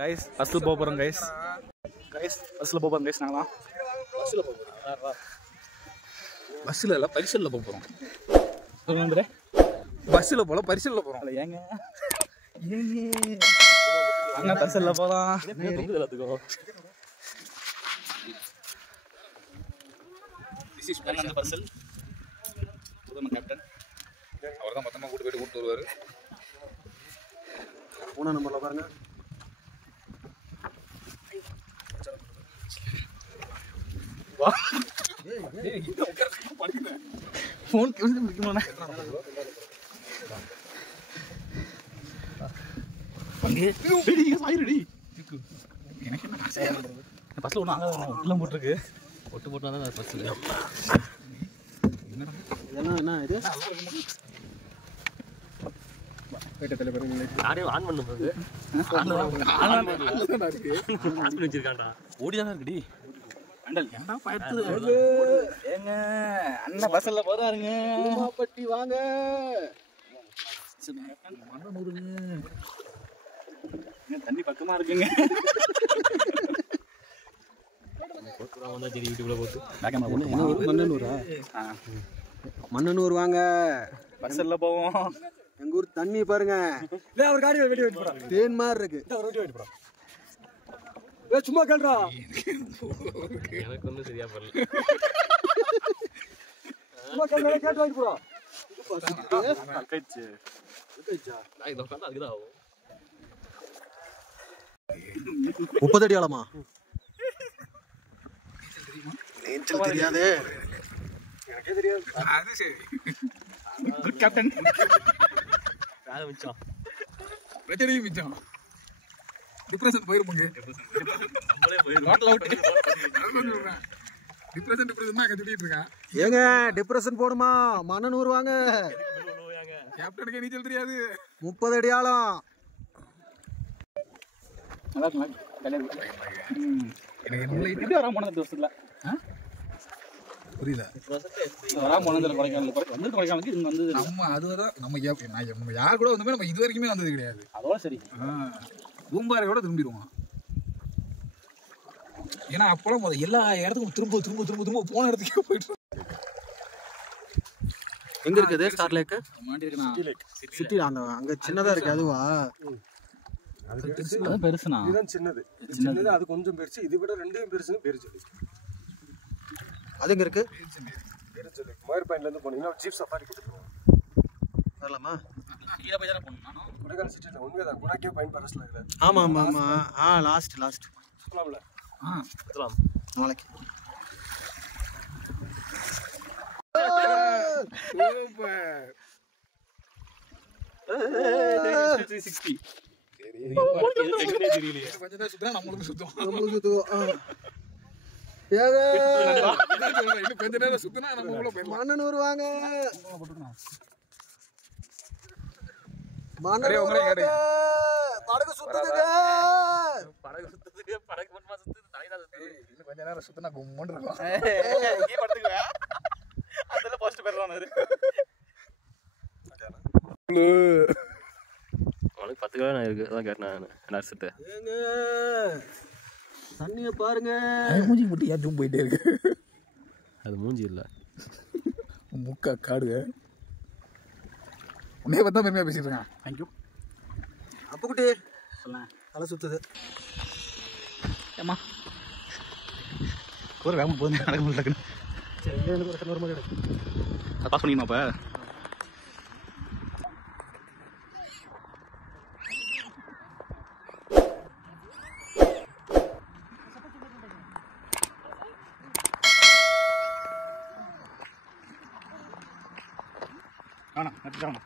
guys, பஸ்ல போக போறோம் guys. பஸ்ல போக போறோம் guys. நாங்களா பஸ்ல போக போறோம். பஸ்ல இல்ல பரிசல்ல போக போறோம். சொல்லுங்கடே. பஸ்ல போல பரிசல்ல போறோம். ஏங்க அங்க பஸ்ல போலாம். பொங்குது எல்லாத்துக்கும். This is அந்த பஸ்ல புதும கேப்டன். அவர்தான் மொத்தமா கூட்டி வருவாரு. போனா நம்மள பாருங்க. வா. ஏய் இங்க உட்கார படிங்க. ஃபோன் கேஸ் பிடிக்குமானே. பங்கே. ரெடி சாய் ரெடி. எனக்கு என்ன ஆசையா இருக்கு. பஸ்ல ஒண்ணு ஆகாத எல்லாம் போட்டுருக்கு. போட்டு போட்டாதான் பஸ்ல. என்ன இது? போய்ட்ட தல பாருங்க. ஆடியோ ஆன் பண்ணு பாரு. ஆன் இருக்கு. ஆன் பண்ணி வச்சிருக்கான்டா. ஓடி தான இருக்குடி. அண்டல் ஏன்டா பயத்துது? ஏங்க அண்ணா பஸ்ல போறாருங்க. குமாப்பட்டி வாங்க. மண்ணனூருங்க. ஏங்க தண்ணி பக்கமா இருக்குங்க. போட்டுறா வந்தா சரி யூடியூப்ல போட்டு. பேக்கமா போட்டு. என்ன ஊரு? மண்ணனூரா? மண்ணனூர் வாங்க. பஸ்ல போவோம். எங்க ஊர் தண்ணி பாருங்க. டேய் அவர் காடி வெட்டி வெட்டி போறா. தேன் மாதிரி இருக்கு. டேய் அவர் வெட்டி போறா. ஏய் சும்மா கேளுடா. எனக்கு ஒண்ணும் சரியா வரல. சும்மா கேளுடா கேட்டு வாங்கி போறா. கக்கச்சு. நான் இத உட்கார்ந்து அதுக்கு தான் ஆகும். 30 அடி ஆழமா? நீச்சல் தெரியாதே. எனக்கே தெரியாது. அது சரி. Good captain. வேலை மிச்சம். பிரச்சனையும் மிச்சம். டிப்ரஷன் போயிருப்போங்க. நம்மளே போயிரும். Total out. சொல்றேன். டிப்ரஷன் தான் கத்திட்டு இருக்கான். ஏங்க டிப்ரஷன் போடுமா? மண்ணனூர் வாங்க. கேப்டனுக்கு நீச்சல் தெரியாது. 30 அடி ஆழம். நல்லா இருக்கு. எனக்கு நம்மள இட்டு வராம போனது வருஷத்துல. புரியல. வராம போனது கொடைக்கானல் வந்து கொடைக்கானலுக்கு இங்க வந்தது. நம்ம அதுதான் நம்ம யார் கூட வந்தோமே நம்ம இது வரைக்குமே வந்தது கிடையாது. அதோட சரி. பூம்பாறையோட திரும்பிடுவான். ஏன்னா அப்போலாம் எல்லா இடத்துக்கும் திரும்ப திரும்ப திரும்ப திரும்ப போன இடத்துக்கே போயிட்டு எங்க இருக்குது ஸ்டார் லேக்? சிட்டி அந்த அங்க சின்னதா இருக்கு அதுவா? அது பெருசுனா இதுதான் சின்னது. சின்னது அது கொஞ்சம் பெருசு. இது விட ரெண்டையும் பெருசுன்னு பேரு சொல்லி. அது எங்க இருக்கு? பேரு சொல்லி. மயர் பாயிண்ட்ல இருந்து போனீங்கன்னா ஜீப் சஃபாரி கூட்டிட்டு வரலாமா? கீழே போய் தானே போகணும். கொடைக்கானல் சிட்டில உண்மைதான். குணாக்கே பாயிண்ட் பரஸ்ல இல்ல. ஆமா ஆமா ஆமா. லாஸ்ட் சொல்லலாம்ல. சுத்தலாம். நாளைக்கு சூப்பர். 360. கொஞ்சம் தான் சுத்தம் நம்மளுக்கு சுத்தம். இன்னும் கொஞ்ச நேரம் சுத்தினா நம்ம உள்ள போயிடலாம். மன்னனூர் வாங்க. படகு சுத்துதுங்க. படகு சுத்துது, படகு மட்டுமா சுத்துது, தலைதான் சுத்துது. இன்னும் கொஞ்ச நேரம் சுத்தினா கும்மன் இருக்கும். இங்கே படுத்துக்குவா. அதெல்லாம் போஸ்ட் போயிடுறான். அவனுக்கு 10 கிலோ நான் இருக்கு. அதான் கேட்டேன் நான் நர்ஸுட்டு. ஏங்க தண்ணிய பாருங்க. மூஞ்சி முட்டி ஏன் ஜூம் போயிட்டே இருக்கு. அது மூஞ்சி இல்லை, முக்கா காடு. உன்னே பார்த்தா பெருமையாக பேசிட்டு இருக்கான். தேங்க்யூ. அப்புக்குட்டி சொல்லலாம். தலை சுத்துது. ஏம்மா ஒரு வேகமாக போகுது. நடக்க முடியல. சரி எனக்கு ஒரு கண்ணூர் மாதிரி பாஸ் பண்ணிக்கணும். அப்போ வேணாம் நட்டுட்டாங்க.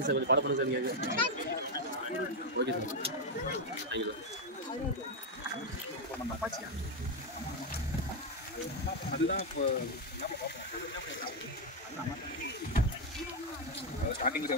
சார் கொஞ்சம் படம் பண்ணுங்க சார் நீங்கள். Okay sir, thank you sir. அதுதான் இப்போ ஸ்டார்டிங்